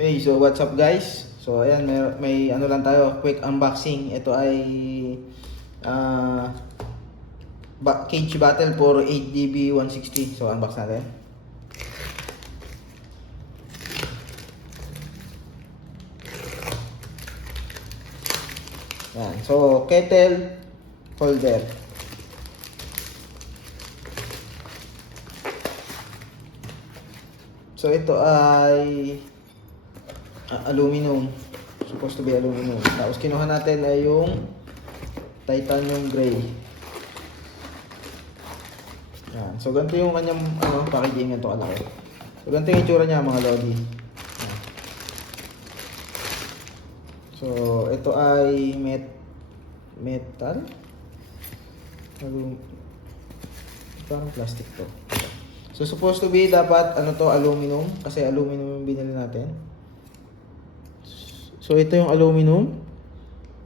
Hey, so what's up guys? So ayan, may ano lang tayo, quick unboxing. Ito ay ah cage battle for 8DB 160. So unbox natin. Yan. So kettle holder. So ito ay aluminum. Supposed to be aluminum. Tapos kinuha natin ay yung titanium gray. Yan. So ganito yung kanyang packaging, ito kalaki. So ganito yung itsura niya mga lodi. Yan. So ito ay metal. Parang plastic to. So supposed to be dapat aluminum kasi aluminum yung binili natin. So ito yung aluminum.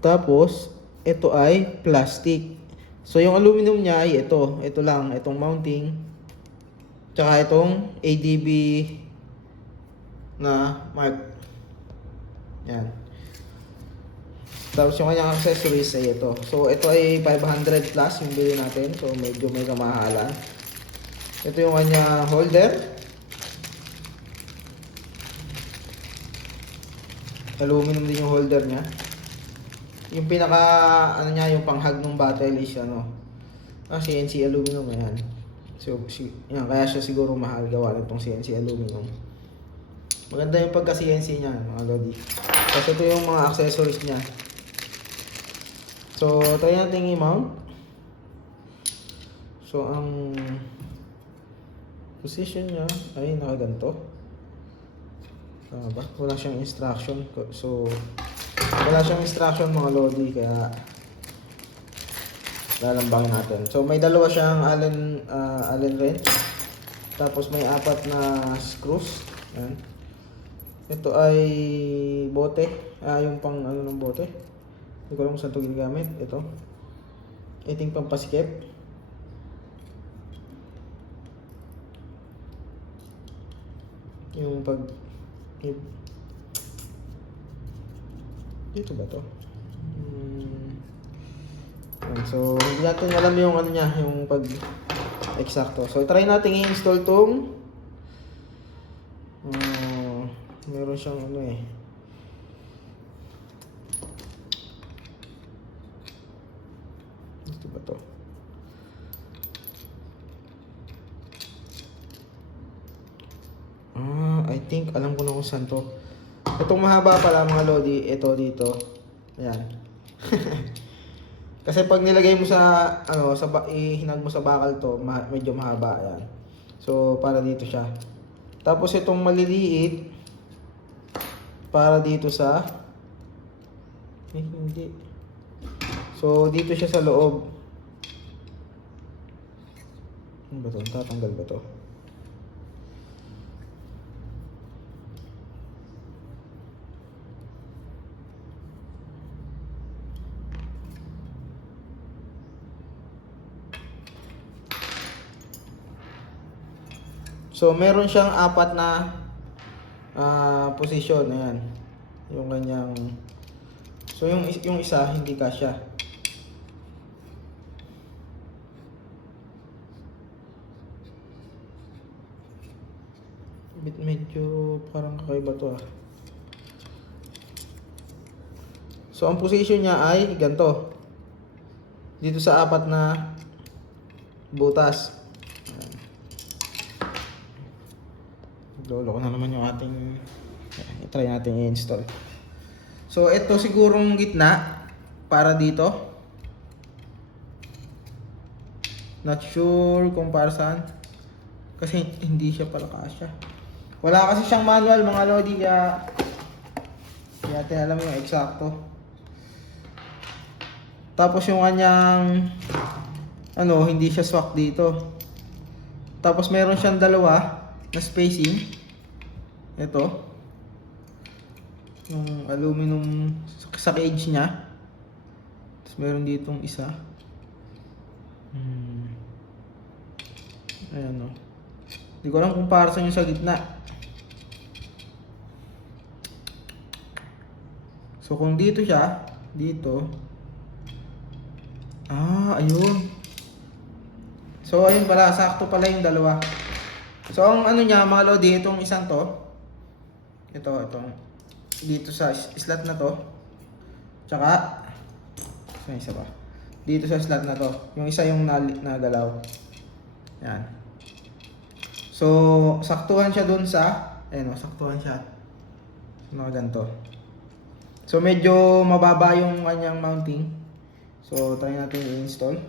Tapos ito ay plastic. So yung aluminum niya ay ito lang, itong mounting. Tsaka itong ADB na mark. Yan. Tapos yung kanyang accessories ay ito. So ito ay 500 plus yung bili natin. So medyo may kamahalan. Ito yung kanyang holder. Aluminum din yung holder niya. Yung pinaka niya, yung panghag ng battle is CNC aluminum yan. So yan, kaya siya siguro mahal gawa nitong CNC aluminum. Maganda yung pagka CNC niya mga lodi. Kasi ito yung mga accessories niya. So try natin i-mount. So ang position niya ay nakaganto. Tama ba? Wala siyang instruction. So wala siyang instruction mga lodi, kaya lalambangin natin. So may dalawa siyang Allen wrench. Tapos may 4 na screws. Yan. Ito ay bote. Yung pang ng bote. Hindi ko alam kung saan ito ginagamit. Ito. Ito yung pampasikip. Yung pag dito ba to? So hindi natin alam yung niya, yung pag eksakto. So try natin i-install tong meron siyang dito ba to? I think alam ko na kung saan to. Itong mahaba pala mga lodi, ito dito. Ayan. Kasi pag nilagay mo sa ihinag mo sa bakal to, medyo mahaba yan. So para dito siya. Tapos itong maliliit para dito sa hindi. So dito siya sa loob. Ano ba to? Tatanggal ba to? So meron siyang 4 na position, ayan. Yung kanyang so yung isa hindi kasya. Medyo parang kakaiba to . So ang position niya ay ganito. Dito sa 4 na butas. Lolo ko na naman yung ating i-try natin i-install. So ito sigurong gitna para dito. Not sure kung para saan. Kasi hindi siya pala kasya. Wala kasi siyang manual mga lodi, kaya natin alam yung eksakto. Tapos yung kanyang hindi siya swak dito. Tapos meron siyang dalawa na spacing. Ito yung aluminum sa cage niya. Tapos meron ditong isa. Ayan Hindi ko alam kung para saan yung sa gitna. So kung dito siya, dito. Ayun. So ayun pala, sakto pala yung dalawa. So ang ano niya, mga lodi, itong isang to. Itong dito sa slot na to. Tsaka may isa ba? Dito sa slot na to. Yung isa yung nagalaw. Yan. So, saktuhan siya dun sa, saktuhan siya. Nakaganto. So, medyo mababa yung kanyang mounting. So, try natin i-install.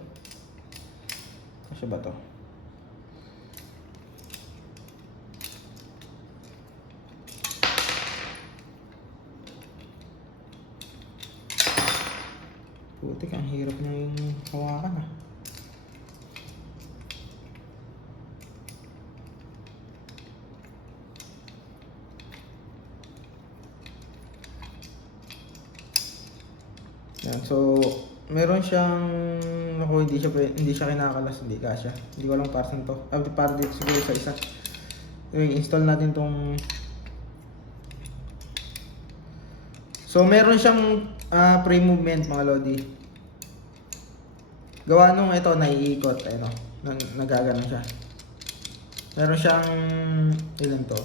Kasi ba to? Putik, ang hirap na yung hawakan ah. Yan, so meron siyang hindi siya kinakalas, hindi kasya. Hindi ko alam para saan to. Para dito siguro sa isa. Install natin tong. So meron siyang pre-movement mga lodi. Gawa nung ito naiikot, nagaganon siya. Meron siyang ilan to?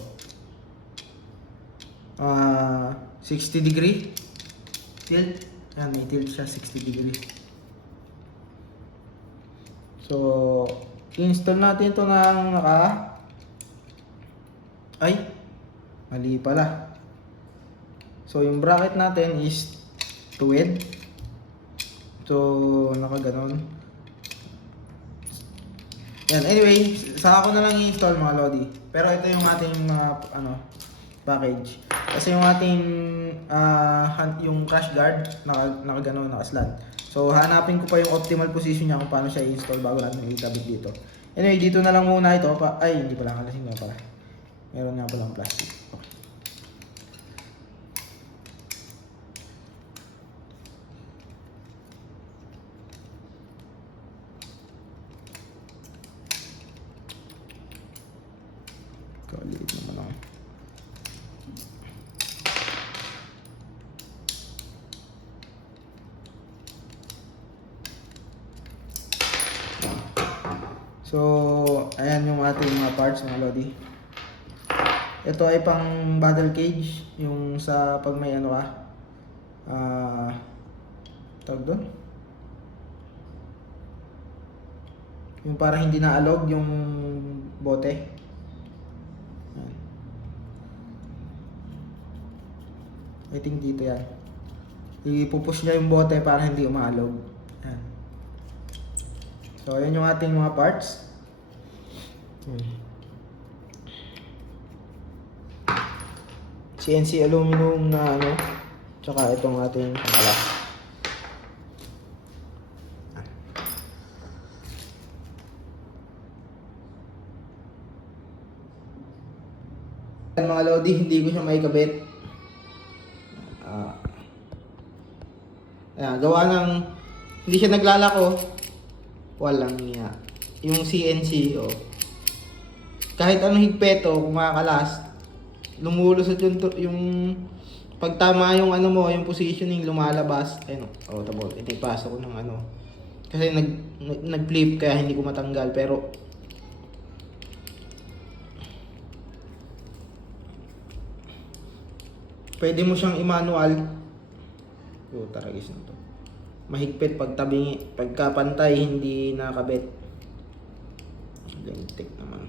60 degree tilt. Yan, may tilt siya 60 degree. So, install natin ito ng mali pala. So, yung bracket natin is tuwid. So, nakaganon. Yan, anyway, saka ko na lang i-install mga lodi. Pero ito yung ating package. Kasi yung ating yung crash guard nakagano, naka-slant. So hanapin ko pa yung optimal position niya kung paano siya i-install bago natin itabit dito. Anyway, dito na lang muna ito hindi pala kalasin nga pala. Meron nga pala ang plastic. Okay. Kaliit naman ako. So, ayan yung ating mga parts mga lodi. Ito ay pang battle cage, yung sa pag may tawag doon? Yung para hindi naalog yung bote. Ayan. I think dito yan. Ipupush niya yung bote para hindi umaalog. Ayan. So, ayan yung ating mga parts. CNC aluminum na tsaka itong ating pangkalas. Mga lodi, hindi ko siya maikabit. Gawa ng hindi siya naglalako. Walang niya. Yung CNC, kahit anong higpeto, kung makakalas, lumulusot yung pag tama yung yung positioning, lumalabas. Tabo, itipasok ko ng kasi nag-flip kaya hindi ko matanggal, pero pwede mo siyang i-manual. Taragis na to. Mahigpit pagka pantay, hindi nakabit. Lintik naman.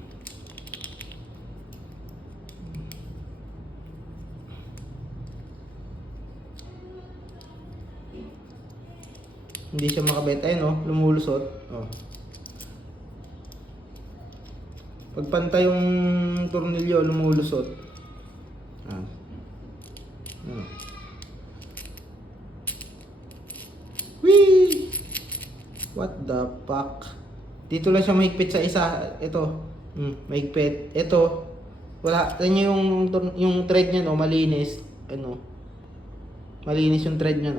Hindi siya makabit. Lumulusot. Pag pantay yung tornilyo, lumulusot. Whee! What the fuck? Dito lang siya mahigpit sa isa. Ito. Mahigpit. Ito. Wala. Tignan yung thread niya, malinis. Malinis yung thread niya,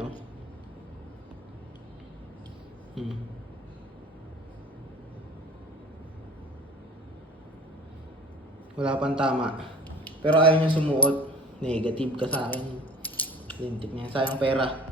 Wala pang tama. Pero ayaw niya sumuot. Negative ka sa akin. Lintik niya. Sayang pera.